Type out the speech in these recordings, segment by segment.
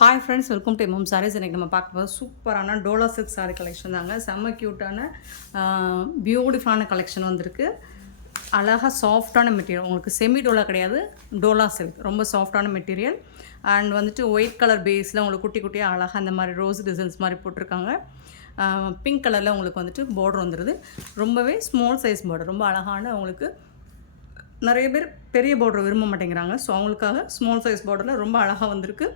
Hi friends welcome to MM Sarees இன்றைக்கி நம்ம பார்க்க போது சூப்பரான டோலா சில்க் சாரி கலெக்ஷன் தாங்க. செம்ம க்யூட்டான பியூட்டிஃபுல்லான கலெக்ஷன் வந்திருக்கு. அழகாக சாஃப்டான மெட்டீரியல் உங்களுக்கு செமி டோலா கிடையாது டோலா சில்க் ரொம்ப சாஃப்டான மெட்டீரியல் அண்ட் வந்துட்டு ஒயிட் கலர் பேஸில் உங்களுக்கு குட்டி குட்டியாக அழகாக அந்த மாதிரி ரோஸ் டிசைன்ஸ் மாதிரி போட்டிருக்காங்க. பிங்க் கலரில் உங்களுக்கு வந்துட்டு பார்டர் வந்துடுது ரொம்பவே ஸ்மால் சைஸ் பார்டர் ரொம்ப அழகான உங்களுக்கு நிறைய பேர் பெரிய பார்டர் விரும்ப மாட்டேங்கிறாங்க. ஸோ அவங்களுக்காக ஸ்மால் சைஸ் பார்டரில் ரொம்ப அழகாக வந்திருக்கு.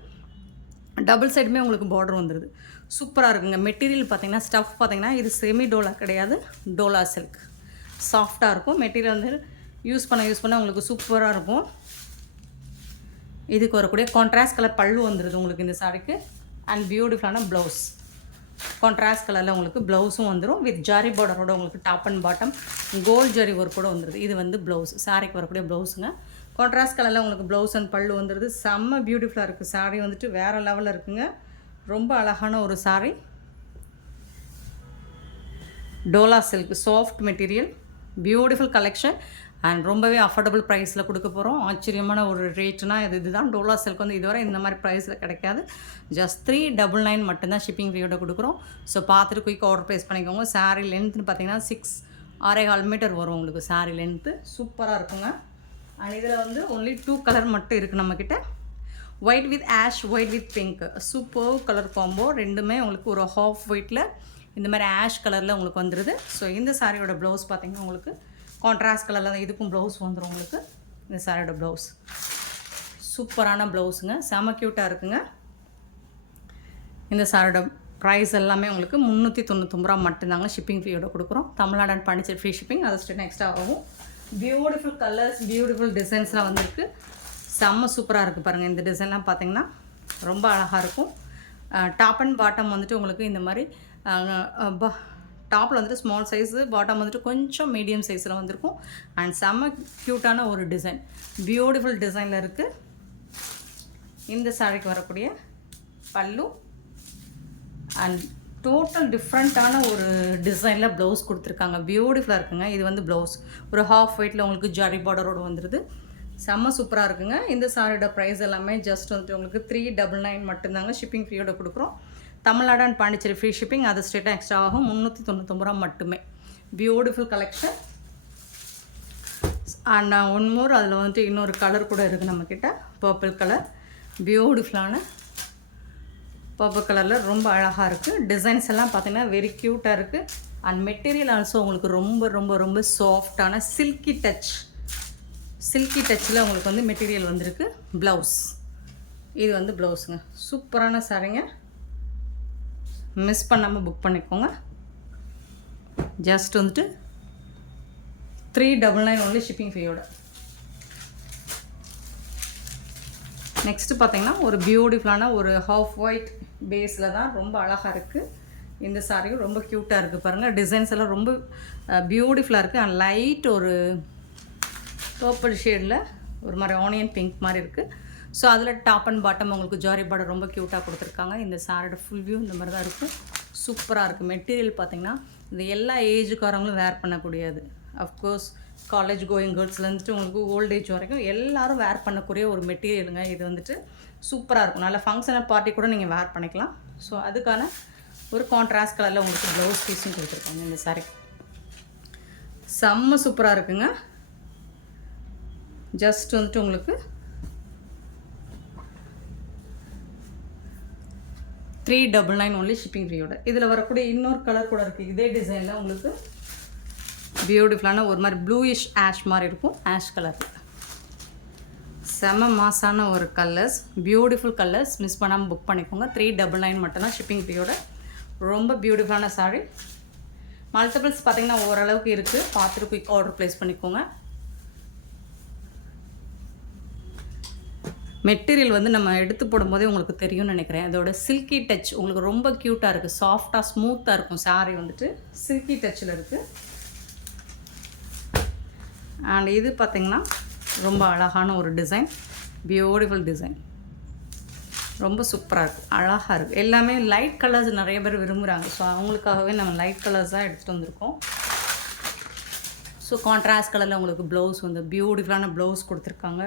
டபுள் சைடுமே உங்களுக்கு பார்டர் வந்துடுது சூப்பராக இருக்குங்க. மெட்டீரியல் பார்த்தீங்கன்னா ஸ்டஃப் பார்த்தீங்கன்னா இது செமி டோலா கிடையாது. டோலா சில்க் சாஃப்டாக இருக்கும். மெட்டீரியல் வந்து யூஸ் பண்ண யூஸ் பண்ண உங்களுக்கு சூப்பராக இருக்கும். இதுக்கு வரக்கூடிய கான்ட்ராஸ்ட் கலர் பல்லு வந்துடுது உங்களுக்கு இந்த சாரிக்கு அண்ட் பியூட்டிஃபுல்லான ப்ளவுஸ் கான்ட்ராஸ்ட் கலரில் உங்களுக்கு ப்ளவுஸும் வந்துடும் வித் ஜாரி பார்டரோட உங்களுக்கு top and bottom gold zari work கூட வந்துடுது இது வந்து ப்ளவுஸ் சாரிக்கு வரக்கூடிய ப்ளவுஸுங்க கான்ட்ராஸ்ட் கலரில் உங்களுக்கு ப்ளவுஸ் அண்ட் பல்லு வந்துடுது செம்ம பியூட்டிஃபுல்லாக இருக்குது சாரீ வந்துட்டு வேறு லெவலில் இருக்குங்க. ரொம்ப அழகான ஒரு sari Dola silk soft material beautiful collection and ரொம்பவே அஃபோர்டபுள் ப்ரைஸில் கொடுக்க போகிறோம் ஆச்சரியமான ஒரு ரேட்னா இது இதுதான். டோலா சில்க் வந்து இதுவரை இந்த மாதிரி ப்ரைஸில் கிடைக்காது. ஜஸ்ட் த்ரீ டபுள் நைன் மட்டும்தான் ஷிப்பிங் ஃப்ரீயோட கொடுக்குறோம். ஸோ பார்த்துட்டு குயிக் ஆர்டர் ப்ளேஸ் பண்ணிக்கோங்க. சாரீ லென்த்னு பார்த்தீங்கன்னா சிக்ஸ் ஆறே கால் மீட்டர் வரும் உங்களுக்கு சாரீ லென்த்து சூப்பராக இருக்குங்க. அண்ட் இதில் வந்து ஒன்லி டூ கலர் மட்டும் இருக்குது நம்மக்கிட்ட white with ash white with pink super colour combo ரெண்டுமே உங்களுக்கு ஒரு ஹாஃப் ஒயிட்டில் இந்த மாதிரி ஆஷ் கலரில் உங்களுக்கு வந்துடுது ஸோ இந்த சாரியோட ப்ளவுஸ் பார்த்தீங்கன்னா உங்களுக்கு கான்ட்ராஸ்ட் கலரில் தான் இதுக்கும் ப்ளவுஸ் வந்துடும் உங்களுக்கு. இந்த சாரியோட ப்ளவுஸ் சூப்பரான ப்ளவுஸுங்க செம க்யூட்டாக இருக்குங்க. இந்த சாரியோட ப்ரைஸ் எல்லாமே உங்களுக்கு முந்நூற்றி தொண்ணூத்தொம்பது ரூபா மட்டும்தாங்க ஷிப்பிங் ஃபீயோட கொடுக்குறோம். Tamil Nadu and Pondicherry free shipping அது ஸ்டென் ஆகும். பியூட்டிஃபுல் கலர்ஸ் பியூட்டிஃபுல் டிசைன்ஸ்லாம் வந்திருக்கு. செம்ம சூப்பராக இருக்குது பாருங்கள் இந்த டிசைன்லாம் பார்த்தீங்கன்னா ரொம்ப அழகாக இருக்கும். டாப் அண்ட் பாட்டம் வந்துட்டு உங்களுக்கு இந்த மாதிரி டாப்பில் வந்துட்டு ஸ்மால் சைஸு பாட்டம் வந்துட்டு கொஞ்சம் மீடியம் சைஸில் வந்திருக்கும். அண்ட் செம்ம க்யூட்டான ஒரு டிசைன் பியூட்டிஃபுல் டிசைனில் இருக்குது இந்த சாரிக்கு வரக்கூடிய பல்லு அண்ட் டோட்டல் டிஃப்ரெண்ட்டான ஒரு டிசைனில் ப்ளவுஸ் கொடுத்துருக்காங்க. பியூட்டிஃபுல்லாக இருக்குங்க. இது வந்து ப்ளவுஸ் ஒரு ஹாஃப் ஒயிட்டில் உங்களுக்கு ஜாரி பார்டரோடு வந்துடுது செம்ம சூப்பராக இருக்குங்க. இந்த சாரியோட ப்ரைஸ் எல்லாமே ஜஸ்ட் வந்துட்டு உங்களுக்கு த்ரீ டபுள் நைன் மட்டும்தாங்க ஷிப்பிங் ஃப்ரீயோட கொடுக்குறோம். Tamil Nadu and Pondicherry free shipping அது ஸ்டேட்டாக எக்ஸ்ட்ரா ஆகும். முந்நூற்றி தொண்ணூத்தொம்பது ரூபா மட்டுமே. Beautiful collection and one more அதில் வந்துட்டு இன்னொரு கலர் கூட இருக்குது நம்மக்கிட்ட பர்பிள் கலர் பியூட்டிஃபுல்லான பர்பிள் கலரில் ரொம்ப அழகாக இருக்குது டிசைன்ஸ் எல்லாம் பார்த்தீங்கன்னா வெரி க்யூட்டாக இருக்குது அண்ட் மெட்டீரியல் ஆல்சோ உங்களுக்கு ரொம்ப ரொம்ப ரொம்ப சாஃப்டான சில்கி டச் சில்கி டச்சில் உங்களுக்கு வந்து மெட்டீரியல் வந்திருக்கு. ப்ளவுஸ் இது வந்து ப்ளவுஸுங்க சூப்பரான சாரிங்க மிஸ் பண்ணாமல் புக் பண்ணிக்கோங்க. ஜஸ்ட் வந்துட்டு three double nine only shipping ஃபீயோட next பார்த்தீங்கன்னா ஒரு பியூட்டிஃபுல்லான ஒரு ஹாஃப் ஒயிட் பேஸில் தான் ரொம்ப அழகாக இருக்குது இந்த சாரியும் ரொம்ப க்யூட்டாக இருக்குது பாருங்கள் டிசைன்ஸ் எல்லாம் ரொம்ப பியூட்டிஃபுல்லாக இருக்குது அண்ட் லைட் ஒரு பர்பிள் ஷேடில் ஒரு மாதிரி ஆனியன் பிங்க் மாதிரி இருக்குது ஸோ அதில் டாப் அண்ட் பாட்டம் உங்களுக்கு ஜாரி பார்டர் ரொம்ப க்யூட்டாக கொடுத்துருக்காங்க. இந்த சாரோட ஃபுல் வியூ இந்த மாதிரி தான் இருக்கும் சூப்பராக இருக்குது மெட்டீரியல் பார்த்திங்கன்னா இந்த எல்லா ஏஜுக்காரங்களும் வேர் பண்ணக்கூடியது. அஃப்கோர்ஸ் காலேஜ் கோயிங் கேர்ள்ஸ்லேருந்துட்டு உங்களுக்கு ஓல்ட் ஏஜ் வரைக்கும் எல்லோரும் வேர் பண்ணக்கூடிய ஒரு மெட்டீரியலுங்க இது வந்துட்டு சூப்பராக இருக்கும். நல்ல ஃபங்க்ஷனல் பார்ட்டி கூட நீங்கள் வேர் பண்ணிக்கலாம். ஸோ அதுக்கான ஒரு கான்ட்ராஸ்ட் கலரில் உங்களுக்கு ப்ளவுஸ் பீஸும் கொடுத்துருக்காங்க இந்த சாரி செம்ம சூப்பராக இருக்குங்க. ஜஸ்ட் வந்துட்டு உங்களுக்கு three double nine only shipping ஃப்ரீயோட இதில் வரக்கூடிய இன்னொரு கலர் கூட இருக்குது இதே டிசைனில் உங்களுக்கு பியூட்டிஃபுல்லான ஒரு மாதிரி ப்ளூயிஷ் ஆஷ் மாதிரி இருக்கும். ஆஷ் கலர் செம மாசான ஒரு கலர்ஸ் பியூட்டிஃபுல் கலர்ஸ் மிஸ் பண்ணாமல் புக் பண்ணிக்கோங்க. த்ரீ டபுள் நைன் மட்டும்தான் ஷிப்பிங் ஃபீயோட ரொம்ப பியூட்டிஃபுல்லான சாரீ மல்டிபிள்ஸ் பார்த்திங்கன்னா ஓரளவுக்கு இருக்குது பார்த்துட்டு குயிக் ஆர்டர் ப்ளேஸ் பண்ணிக்கோங்க. மெட்டீரியல் வந்து நம்ம எடுத்து போடும்போதே உங்களுக்கு தெரியும்னு நினைக்கிறேன். அதோட சில்கி டச் உங்களுக்கு ரொம்ப க்யூட்டாக இருக்குது சாஃப்டாக ஸ்மூத்தாக இருக்கும் சாரீ வந்துட்டு. சில்கி டச்சில் இருக்குது அண்ட் இது பார்த்திங்கன்னா ரொம்ப அழகான ஒரு டிசைன் பியூட்டிஃபுல் டிசைன் ரொம்ப சூப்பராக இருக்குது அழகாக இருக்குது எல்லாமே லைட் கலர்ஸ் நிறைய பேர் விரும்புகிறாங்க ஸோ அவங்களுக்காகவே நம்ம லைட் கலர்ஸ் தான் எடுத்துகிட்டு வந்திருக்கோம். ஸோ கான்ட்ராஸ்ட் கலரில் உங்களுக்கு ப்ளவுஸ் வந்து பியூட்டிஃபுல்லான ப்ளவுஸ் கொடுத்துருக்காங்க.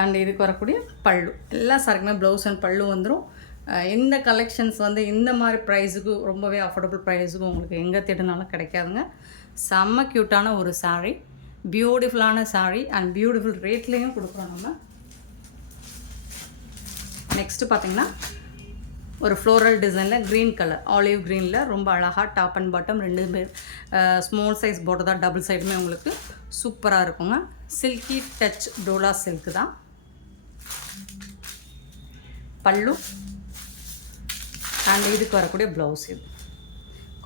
அண்ட் இதுக்கு வரக்கூடிய பல்லு. எல்லா சாருக்குமே ப்ளவுஸ் அண்ட் பல்லு வந்துடும் இந்த கலெக்ஷன்ஸ் வந்து இந்த மாதிரி ப்ரைஸுக்கு ரொம்பவே அஃபோர்டபுள் ப்ரைஸுக்கு உங்களுக்கு எங்கே தேடினாலும் கிடைக்காதுங்க. செம்ம க்யூட்டான ஒரு saree. பியூட்டிஃபுல்லான சாரீ அண்ட் பியூட்டிஃபுல் ரேட்லேயும் கொடுக்குறோம் நம்ம. நெக்ஸ்ட்டு பார்த்தீங்கன்னா ஒரு ஃப்ளோரல் டிசைனில் க்ரீன் கலர் ஆலிவ் க்ரீனில் ரொம்ப அழகாக டாப் அண்ட் பாட்டம் ரெண்டு ஸ்மால் சைஸ் போட்டு தான் டபுள் சைடுமே உங்களுக்கு சூப்பராக இருக்குங்க. சில்கி டச் டோலா சில்க்கு தான். பல்லு. அண்ட் இதுக்கு வரக்கூடிய ப்ளவுஸ் இது.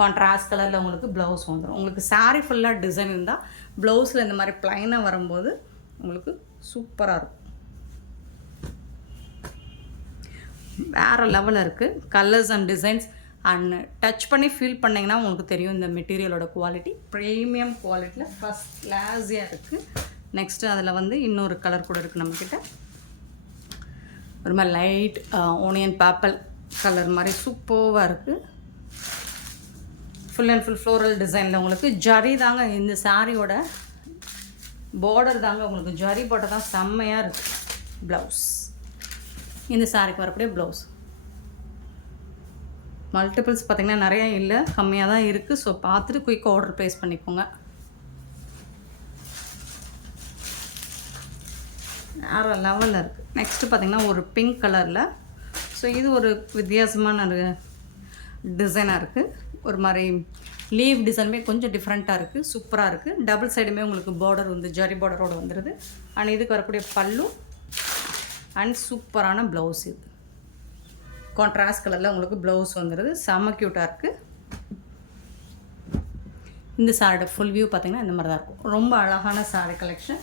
கான்ட்ராஸ்ட் கலரில் உங்களுக்கு ப்ளவுஸ் வந்துடும் உங்களுக்கு சாரீ ஃபுல்லாக டிசைன் இருந்தால் ப்ளவுஸில் இந்த மாதிரி ப்ளைனாக வரும்போது உங்களுக்கு சூப்பராக இருக்கும். வேறு லெவலில் இருக்குது colours and designs and touch பண்ணி ஃபீல் பண்ணிங்கன்னா உங்களுக்கு தெரியும் இந்த மெட்டீரியலோட குவாலிட்டி ப்ரீமியம் குவாலிட்டியில் ஃபஸ்ட் கிளாஸியாக இருக்குது நெக்ஸ்ட்டு அதில் வந்து இன்னொரு கலர் கூட இருக்குது நம்மக்கிட்ட ஒரு மாதிரி லைட் ஓனியன் பேப்பல் கலர் மாதிரி சூப்பர்வாக இருக்குது ஃபுல் அண்ட் ஃபுல் ஃப்ளோரல் டிசைனில் உங்களுக்கு ஜரி தாங்க இந்த சாரியோட பார்டர் தாங்க உங்களுக்கு ஜரி பார்டர் தான் செம்மையாக இருக்குது ப்ளவுஸ் இந்த சாரிக்கு வரக்கூடிய ப்ளவுஸ் மல்டிபிள்ஸ் பார்த்திங்கன்னா நிறையா இல்லை கம்மியாக தான் இருக்குது ஸோ பார்த்துட்டு குயிக்காக ஆர்டர் ப்ளேஸ் பண்ணிக்கோங்க. வேறு லெவலில் இருக்குது நெக்ஸ்ட்டு பார்த்திங்கன்னா ஒரு பிங்க் கலரில் ஸோ இது ஒரு வித்தியாசமான ஒரு டிசைனாக இருக்குது ஒரு மாதிரி லீவ் டிசைனுமே கொஞ்சம் டிஃப்ரெண்ட்டாக இருக்குது சூப்பராக இருக்குது டபுள் சைடுமே உங்களுக்கு பார்டர் வந்து ஜரி பார்டரோடு வந்துடுது அண்ட் இதுக்கு வரக்கூடிய பல்லு அண்ட் சூப்பரான ப்ளவுஸ் இது. கான்ட்ராஸ்ட் கலரில் உங்களுக்கு ப்ளவுஸ் வந்துடுது செம க்யூட்டாக இருக்குது இந்த சாரோட ஃபுல் வியூ பார்த்தீங்கன்னா இந்த மாதிரி தான் இருக்கும். ரொம்ப அழகான சாரி கலெக்ஷன்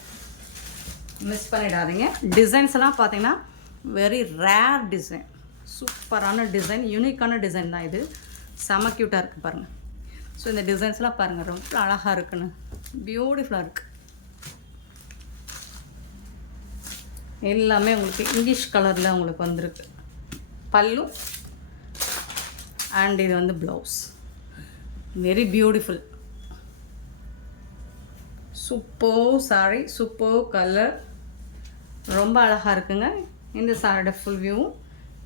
மிஸ் பண்ணிடாதீங்க. டிசைன்ஸ் எல்லாம் பார்த்தீங்கன்னா வெரி ரேர் டிசைன் சூப்பரான டிசைன் யூனிக்கான டிசைன் தான் இது. செம க்யூட்டாக இருக்குது பாருங்கள் ஸோ இந்த டிசைன்ஸ்லாம் பாருங்கள் ரொம்ப அழகாக இருக்குன்னு. பியூட்டிஃபுல்லாக இருக்குது எல்லாமே உங்களுக்கு இங்கிலீஷ் கலரில் உங்களுக்கு வந்திருக்கு. பல்லு அண்ட் இது வந்து ப்ளவுஸ் வெரி பியூட்டிஃபுல் சூப்போ சாரி சூப்போ கலர் ரொம்ப அழகாக இருக்குங்க. இந்த சாரியோட ஃபுல் வியூவும்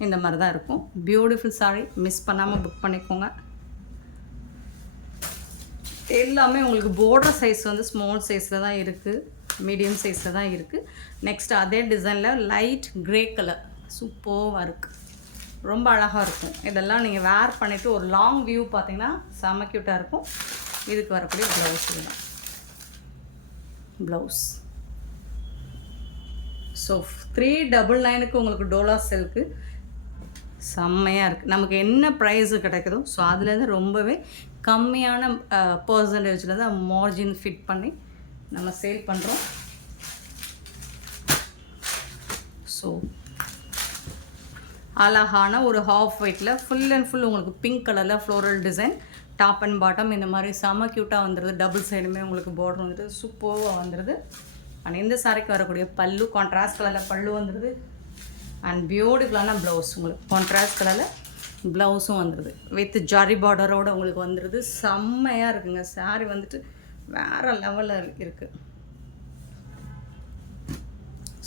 இந்த மாதிரி தான் இருக்கும். பியூட்டிஃபுல் சாரி மிஸ் பண்ணாமல் புக் பண்ணிக்கோங்க. எல்லாமே உங்களுக்கு போர்டர் சைஸ் வந்து ஸ்மால் சைஸில் தான் இருக்குது மீடியம் சைஸில் தான் இருக்குது நெக்ஸ்ட் அதே டிசைனில் லைட் க்ரே கலர் சூப்பராக இருக்குது ரொம்ப அழகாக இருக்கும். இதெல்லாம் நீங்கள் வேர் பண்ணிவிட்டு ஒரு லாங் வியூ பார்த்தீங்கன்னா செம க்யூட்டாக இருக்கும். இதுக்கு வரக்கூடிய ப்ளவுஸ் இதுதான் ப்ளவுஸ் ஸோ த்ரீ டபுள் நைனுக்கு உங்களுக்கு டோலா சில்க்கு செம்மையாக இருக்குது நமக்கு என்ன ப்ரைஸு கிடைக்குதோ ஸோ அதுலேருந்து ரொம்பவே கம்மியான பர்சன்டேஜில் தான் மார்ஜின் ஃபிட் பண்ணி நம்ம சேல் பண்ணுறோம் ஸோ அழகான ஒரு ஹாஃப் ஒயிட்டில் ஃபுல் அண்ட் ஃபுல் உங்களுக்கு பிங்க் கலரில் floral design top and bottom இந்த மாதிரி செம க்யூட்டாக வந்துடுது டபுள் சைடுமே உங்களுக்கு பார்டர் வந்துடுது சூப்பராக வந்துடுது அண்ட் இந்த சாரிக்கு வரக்கூடிய பல்லு கான்ட்ராஸ்ட் கலரில் பல்லு வந்துடுது அண்ட் பியூட்டிஃபுல்லான ப்ளவுஸ் உங்களுக்கு கான்ட்ராஸ்ட் கலரில் ப்ளவுஸும் வந்துடுது வித் ஜாரி பார்டரோடு உங்களுக்கு வந்துடுது செம்மையாக இருக்குங்க. Saree வந்துட்டு வேறு லெவலில் இருக்குது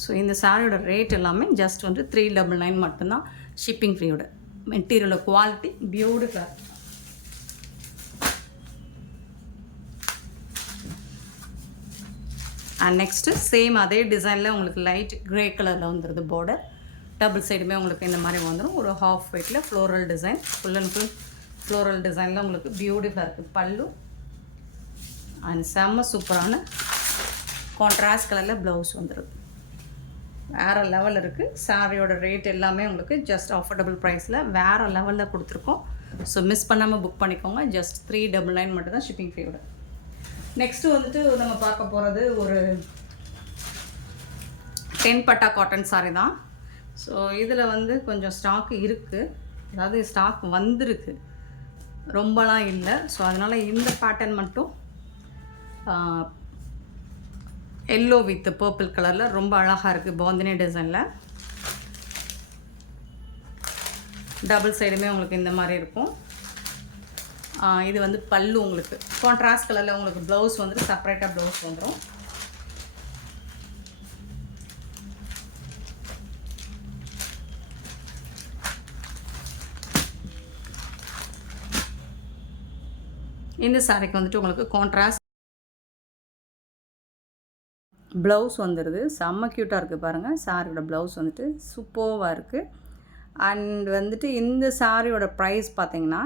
ஸோ இந்த சாரியோட ரேட் எல்லாமே ஜஸ்ட் வந்து த்ரீ டபுள் நைன் மட்டும்தான். ஷிப்பிங் ஃப்ரீயோட மெட்டீரியலோட குவாலிட்டி பியூட்டிஃபுல்லாக இருக்கும் அண்ட் நெக்ஸ்ட்டு சேம் அதே டிசைனில் உங்களுக்கு லைட் கிரே கலரில் வந்துடுது பார்டர் டபுள் சைடுமே உங்களுக்கு இந்த மாதிரி வந்துடும் ஒரு ஹாஃப் வெயிட்டில் floral design full and full floral டிசைனில் உங்களுக்கு பியூட்டிஃபுல்லாக இருக்குது பல்லு. அண்ட் செம்ம சூப்பரான கான்ட்ராஸ்ட் கலரில் ப்ளவுஸ் வந்துடுது வேறு லெவல் இருக்குது சாரியோட ரேட் எல்லாமே உங்களுக்கு ஜஸ்ட் அஃபோர்டபுள் ப்ரைஸில் வேறு லெவலில் கொடுத்துருக்கோம். ஸோ மிஸ் பண்ணாமல் புக் பண்ணிக்கோங்க. ஜஸ்ட் த்ரீ டபுள் நைன் மட்டும் தான் ஷிப்பிங் ஃபீயோட நெக்ஸ்ட்டு வந்துட்டு நம்ம பார்க்க போகிறது ஒரு டென் பட்டா காட்டன் சாரி தான். ஸோ இதில் வந்து கொஞ்சம் ஸ்டாக் இருக்குது அதாவது ஸ்டாக் வந்திருக்கு. ரொம்பலாம் இல்லை. ஸோ அதனால் இந்த பேட்டர்ன் மட்டும் எல்லோ வித் பர்பிள் கலரில் ரொம்ப அழகாக இருக்குது பாந்தினி டிசைனில் டபுள் சைடுமே உங்களுக்கு இந்த மாதிரி இருக்கும். இது வந்து பல்லு உங்களுக்கு. கான்ட்ராஸ்ட் கலரில் உங்களுக்கு ப்ளவுஸ் வந்துட்டு செப்பரேட்டாக ப்ளவுஸ் வந்துடும் இந்த சாரிக்கு வந்துட்டு உங்களுக்கு கான்ட்ராஸ்ட் ப்ளவுஸ் வந்துடுது செம்ம க்யூட்டாக இருக்குது பாருங்கள் சாரியோட ப்ளவுஸ் வந்துட்டு சூப்பர்வாக இருக்குது அண்ட் வந்துட்டு இந்த சாரியோட ப்ரைஸ் பார்த்தீங்கன்னா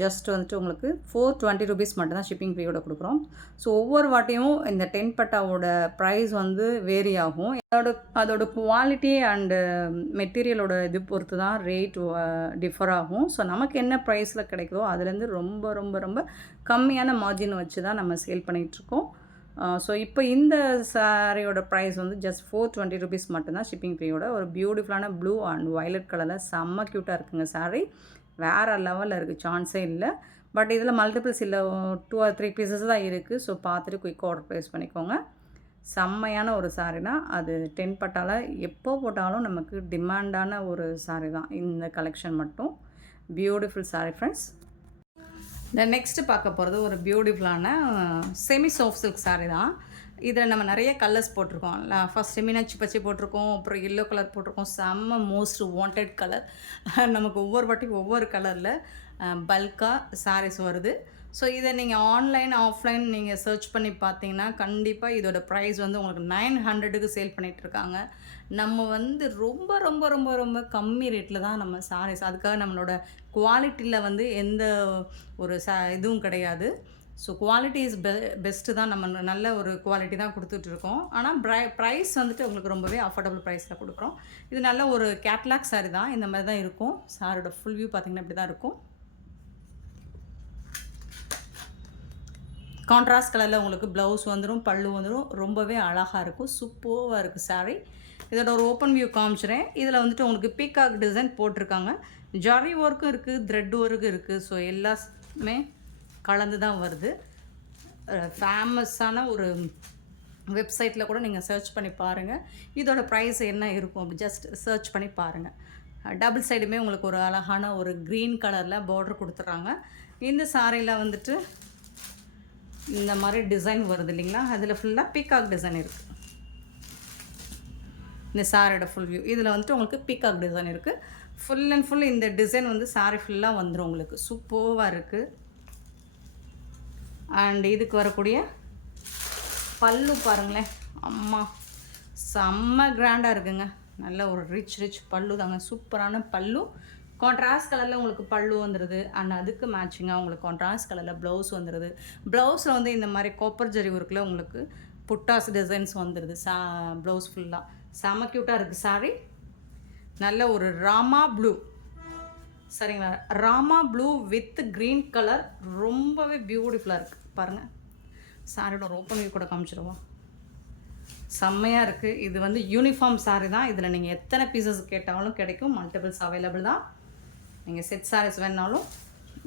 ஜஸ்ட் வந்துட்டு உங்களுக்கு ஃபோர் டுவெண்ட்டி ருபீஸ் மட்டும்தான் ஷிப்பிங் ஃப்ரீயோட கொடுக்குறோம். ஸோ ஒவ்வொரு வாட்டியும் இந்த டென் பட்டாவோட ப்ரைஸ் வந்து வேரி ஆகும். அதோட அதோட குவாலிட்டி அண்டு மெட்டீரியலோட இது பொறுத்து தான் ரேட் டிஃபர் ஆகும். ஸோ நமக்கு என்ன ப்ரைஸில் கிடைக்குதோ அதுலேருந்து ரொம்ப ரொம்ப ரொம்ப கம்மியான மார்ஜின் வச்சு தான் நம்ம சேல் பண்ணிகிட்ருக்கோம். ஸோ இப்போ இந்த சாரியோட ப்ரைஸ் வந்து ஜஸ்ட் ஃபோர் டுவெண்ட்டி ருபீஸ் மட்டும்தான் ஷிப்பிங் ஃப்ரீயோட ஒரு பியூட்டிஃபுல்லான ப்ளூ அண்ட் வயலட் கலரில் செம்ம க்யூட்டாக இருக்குங்க சாரீ வேறு லெவலில் இருக்குது சான்ஸே இல்லை. பட் இதில் மல்டிபிள்ஸ் இல்லை டூ ஆர் த்ரீ பீசஸ் தான் இருக்குது ஸோ பார்த்துட்டு குயிக்காக ஆர்டர் ப்ளேஸ் பண்ணிக்கோங்க. செம்மையான ஒரு சாரினா அது டென் பட்டால் எப்போ போட்டாலும் நமக்கு டிமாண்டான ஒரு சாரி தான். இந்த கலெக்ஷன் மட்டும். பியூட்டிஃபுல் சாரி ஃப்ரெண்ட்ஸ் இந்த நெக்ஸ்ட்டு பார்க்க போகிறது ஒரு பியூட்டிஃபுல்லான செமி சாஃப்ட் சில்க் சாரி தான். இதில் நம்ம நிறைய கலர்ஸ் போட்டிருக்கோம். ஃபஸ்ட் மீனாட்சி பச்சை போட்டிருக்கோம் அப்புறம் எல்லோ கலர் போட்டிருக்கோம். செம்ம மோஸ்ட் வாண்டட் கலர் நமக்கு ஒவ்வொரு வாட்டிக்கும் ஒவ்வொரு கலரில் பல்காக சாரீஸ் வருது. ஸோ இதை நீங்கள் ஆன்லைன் ஆஃப்லைன் நீங்கள் சர்ச் பண்ணி பார்த்தீங்கன்னா கண்டிப்பாக இதோட ப்ரைஸ் வந்து உங்களுக்கு நைன் ஹண்ட்ரடுக்கு சேல் பண்ணிகிட்ருக்காங்க நம்ம வந்து ரொம்ப ரொம்ப ரொம்ப ரொம்ப கம்மி ரேட்டில் தான் நம்ம சாரீஸ் அதுக்காக நம்மளோட குவாலிட்டியில் வந்து எந்த ஒரு ச இதுவும் கிடையாது. ஸோ குவாலிட்டி இஸ் பெ பெஸ்ட்டு தான் நம்ம நல்ல ஒரு குவாலிட்டி தான் கொடுத்துட்ருக்கோம். ஆனால் ப்ரை ப்ரைஸ் வந்துட்டு உங்களுக்கு ரொம்பவே அஃபோர்டபுள் ப்ரைஸில் கொடுக்குறோம். இது நல்ல ஒரு கேட்லாக் சாரி தான். இந்த மாதிரி தான் இருக்கும். சாரோட ஃபுல் வியூ பார்த்திங்கன்னா இப்படி தான் இருக்கும். கான்ட்ராஸ்ட் கலரில் உங்களுக்கு ப்ளவுஸ் வந்துடும் பல்லு வந்துடும் ரொம்பவே அழகாக இருக்கும். சூப்பராக இருக்குது சாரீ இதோட ஒரு ஓப்பன் வியூ காமிச்சிறேன். இதில் வந்துட்டு உங்களுக்கு பீகாக் டிசைன் போட்டிருக்காங்க. ஜரி ஒர்க்கும் இருக்குது த்ரெட் ஒர்க்கும் இருக்குது ஸோ எல்லாமே கலந்து தான் வருது ஃபேமஸான ஒரு வெப்சைட்டில் கூட நீங்கள் சர்ச் பண்ணி பாருங்கள் இதோட ப்ரைஸ் என்ன இருக்கும்? அப்படி ஜஸ்ட் சர்ச் பண்ணி பாருங்கள் டபுள் சைடுமே உங்களுக்கு ஒரு அழகான ஒரு க்ரீன் கலரில் பார்டர் கொடுத்துட்றாங்க இந்த சாரியில் வந்துட்டு இந்த மாதிரி டிசைன் வருது இல்லைங்களா? அதில் ஃபுல்லாக பீகாக் டிசைன் இருக்குது இந்த சாரியோட ஃபுல் வியூ இதில் வந்துட்டு உங்களுக்கு பீகாக் டிசைன் இருக்குது ஃபுல் அண்ட் ஃபுல் இந்த டிசைன் வந்து சாரி ஃபுல்லாக வந்துடும் உங்களுக்கு. சூப்பர்வாக இருக்குது அண்ட் இதுக்கு வரக்கூடிய பல்லு பாருங்களேன். அம்மா செம்ம கிராண்டாக இருக்குங்க. நல்ல ஒரு ரிச் ரிச் பல்லு தாங்க. சூப்பரான பல்லு. கான்ட்ராஸ்ட் கலரில் உங்களுக்கு பல்லு வந்துடுது அண்ட் அதுக்கு மேட்சிங்காக உங்களுக்கு கான்ட்ராஸ்ட் கலரில் ப்ளவுஸ் வந்துடுது ப்ளவுஸில் வந்து இந்த மாதிரி கோப்பர் ஜரி ஒர்க்கில் உங்களுக்கு புட்டாஸ் டிசைன்ஸ் வந்துடுது சா ப்ளவுஸ் ஃபுல்லாக செம க்யூட்டாக இருக்குது சாரி நல்ல ஒரு ராமா ப்ளூ சரிங்களா? Rama blue with green colour ரொம்பவே பியூட்டிஃபுல்லாக இருக்குது பாருங்கள் சாரியோட ஓப்பன் வியூ கூட காமிச்சிருவோம். செம்மையாக இருக்குது இது வந்து யூனிஃபார்ம் சாரி தான். இதில் நீங்கள் எத்தனை பீசஸ் கேட்டாலும் கிடைக்கும். மல்டிபிள்ஸ் அவைலபிள் தான். நீங்கள் செட் சாரீஸ் வேணாலும்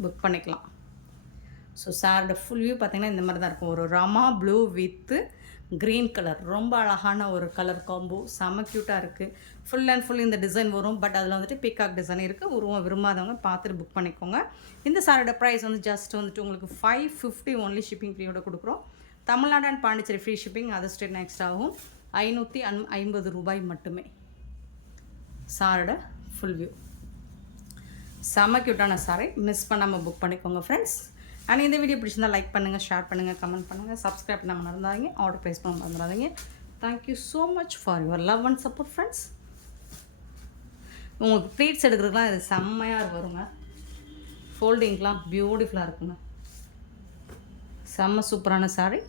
புக் பண்ணிக்கலாம். ஸோ சாரோட ஃபுல் வியூ பார்த்திங்கன்னா இந்த மாதிரி தான் இருக்கும். ஒரு Rama blue with green colour ரொம்ப அழகான ஒரு கலர் காம்போ செம க்யூட்டாக இருக்குது ஃபுல் அண்ட் ஃபுல் இந்த டிசைன் வரும். பட் அதில் வந்துட்டு பீகாக் டிசைன் இருக்குது உருவம் விரும்பாதவங்க பார்த்துட்டு புக் பண்ணிக்கோங்க. இந்த சாரோட ப்ரைஸ் வந்து ஜஸ்ட் வந்துட்டு உங்களுக்கு ஃபைவ் ஃபிஃப்டி ஒன்லி ஷிப்பிங் ஃப்ரீயோட கொடுக்குறோம். Tamil Nadu and Pondicherry free shipping other state next ஆகும். ஐநூற்றி அன் ஐம்பது ரூபாய் மட்டுமே. சாரோட ஃபுல் வியூ செம க்யூட்டான சாரை மிஸ் பண்ணாமல் புக் பண்ணிக்கோங்க ஃப்ரெண்ட்ஸ் அண்ட் இந்த வீடியோ பிடிச்சிருந்தா லைக் பண்ணுங்கள் ஷேர் பண்ணுங்கள் கமெண்ட் பண்ணுங்கள் சப்ஸ்கிரைப் பண்ண மறந்துடாதீங்க ஆர்டர் ப்ளேஸ் பண்ண மறந்துடாதீங்க thank you so much for your love and support friends உங்களுக்கு ப்ளீட்ஸ் எடுக்கிறதுக்குலாம் இது செம்மையாக வருங்க. ஃபோல்டிங்லாம் பியூட்டிஃபுல்லாக இருக்குங்க. செம்ம சூப்பரான சாரீ